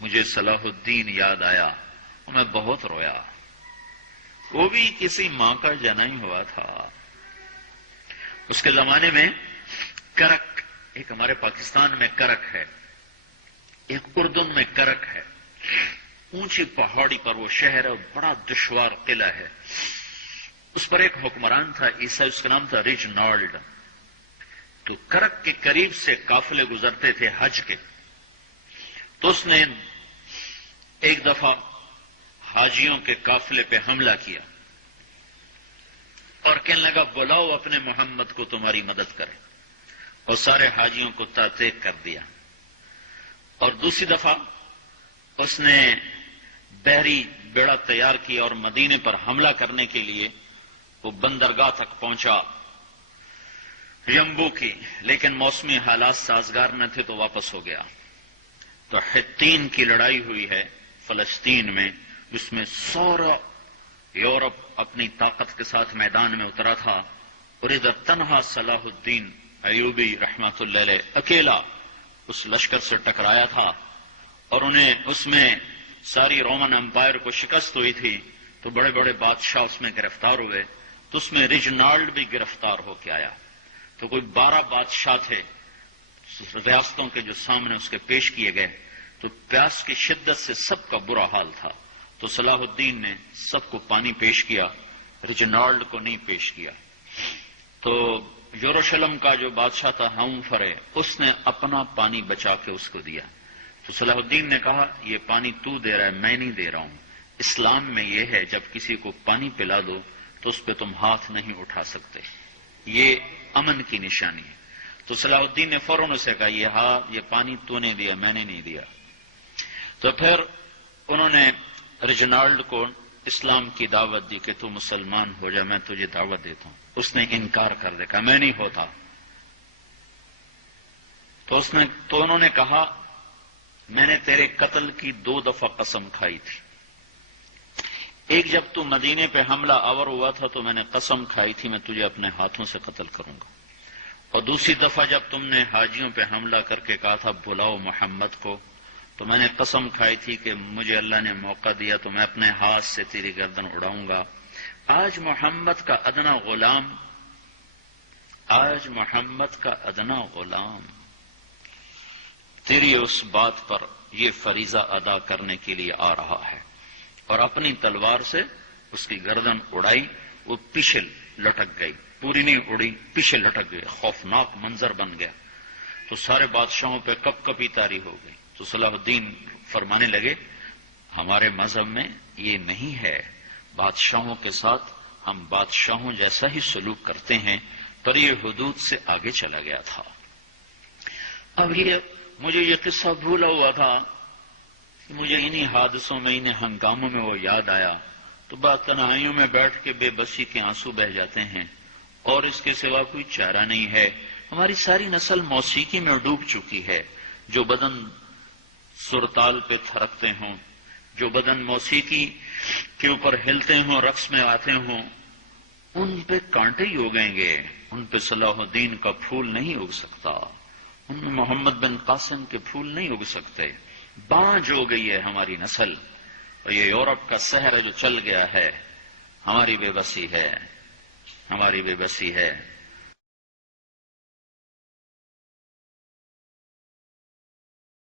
مجھے صلاح الدین یاد آیا اور میں بہت رویا. وہ بھی کسی ماں کا جنا ہی ہوا تھا. اس کے زمانے میں کرک، ایک ہمارے پاکستان میں کرک ہے، ایک اردن میں کرک ہے. اونچی پہاڑی پر وہ شہر ہے، بڑا دشوار قلعہ ہے. اس پر ایک حکمران تھا عیسائی، اس کا نام تھا ریجنالڈ. تو کرک کے قریب سے قافلے گزرتے تھے حج کے. تو اس نے ایک دفعہ حاجیوں کے قافلے پہ حملہ کیا اور کہنے لگا بلاؤ اپنے محمد کو تمہاری مدد کرے، اور سارے حاجیوں کو تعطیق کر دیا. اور دوسری دفعہ اس نے بحری بیڑا تیار کیا اور مدینے پر حملہ کرنے کے لیے وہ بندرگاہ تک پہنچا ینبو کی، لیکن موسمی حالات سازگار نہ تھے تو واپس ہو گیا. تو حطین کی لڑائی ہوئی ہے فلسطین میں، جس میں سارا یورپ اپنی طاقت کے ساتھ میدان میں اترا تھا، اور ادھر تنہا صلاح الدین ایوبی رحمۃ اللہ علیہ اکیلا اس لشکر سے ٹکرایا تھا. اور انہیں اس میں ساری رومن امپائر کو شکست ہوئی تھی، تو بڑے بڑے بادشاہ اس میں گرفتار ہوئے. تو اس میں ریجنالڈ بھی گرفتار ہو کے آیا. تو کوئی 12 بادشاہ تھے ریاستوں کے جو سامنے اس کے پیش کیے گئے. تو پیاس کی شدت سے سب کا برا حال تھا. تو صلاح الدین نے سب کو پانی پیش کیا، ریجنالڈ کو نہیں پیش کیا. تو یروشلم کا جو بادشاہ تھا ہمفرے، اس نے اپنا پانی بچا کے اس کو دیا. تو صلاح الدین نے کہا یہ پانی تو دے رہا ہے، میں نہیں دے رہا ہوں. اسلام میں یہ ہے جب کسی کو پانی پلا دو تو اس پہ تم ہاتھ نہیں اٹھا سکتے، یہ امن کی نشانی ہے. تو صلاح الدین نے فوراً اسے کہا یہ پانی تو نے دیا، میں نے نہیں دیا. تو پھر انہوں نے ریجنالڈ کو اسلام کی دعوت دی کہ تو مسلمان ہو جا، میں تجھے دعوت دیتا ہوں. اس نے انکار کر دیا، کہا میں نہیں ہوتا. تو انہوں نے کہا میں نے تیرے قتل کی 2 دفعہ قسم کھائی تھی. ایک جب تو مدینے پہ حملہ آور ہوا تھا تو میں نے قسم کھائی تھی میں تجھے اپنے ہاتھوں سے قتل کروں گا. اور دوسری دفعہ جب تم نے حاجیوں پہ حملہ کر کے کہا تھا بلاؤ محمد کو، تو میں نے قسم کھائی تھی کہ مجھے اللہ نے موقع دیا تو میں اپنے ہاتھ سے تیری گردن اڑاؤں گا. آج محمد کا ادنا غلام تیری اس بات پر یہ فریضہ ادا کرنے کے لیے آ رہا ہے. اور اپنی تلوار سے اس کی گردن اڑائی، وہ پیچھے لٹک گئی، پوری نہیں اڑی، پیچھے لٹک گئی. خوفناک منظر بن گیا. تو سارے بادشاہوں پہ کپ کپی طاری ہو گئی. تو صلاح الدین فرمانے لگے ہمارے مذہب میں یہ نہیں ہے، بادشاہوں کے ساتھ ہم بادشاہوں جیسا ہی سلوک کرتے ہیں. پر یہ حدود سے آگے چلا گیا تھا. اب مجھے یہ قصہ بھولا ہوا تھا، مجھے انہی حادثوں میں، انہی ہنگاموں میں وہ یاد آیا. تو بعد تنہائیوں میں بیٹھ کے بے بسی کے آنسو بہ جاتے ہیں، اور اس کے سوا کوئی چارہ نہیں ہے. ہماری ساری نسل موسیقی میں ڈوب چکی ہے. جو بدن سرتال پہ تھرکتے ہوں، جو بدن موسیقی کے اوپر ہلتے ہوں، رقص میں آتے ہوں، ان پہ کانٹے ہی اگیں گے. ان پہ صلاح الدین کا پھول نہیں اگ سکتا، ان میں محمد بن قاسم کے پھول نہیں اگ سکتے. بانجھ ہو گئی ہے ہماری نسل، اور یہ یورپ کا سحر جو چل گیا ہے، ہماری بے بسی ہے.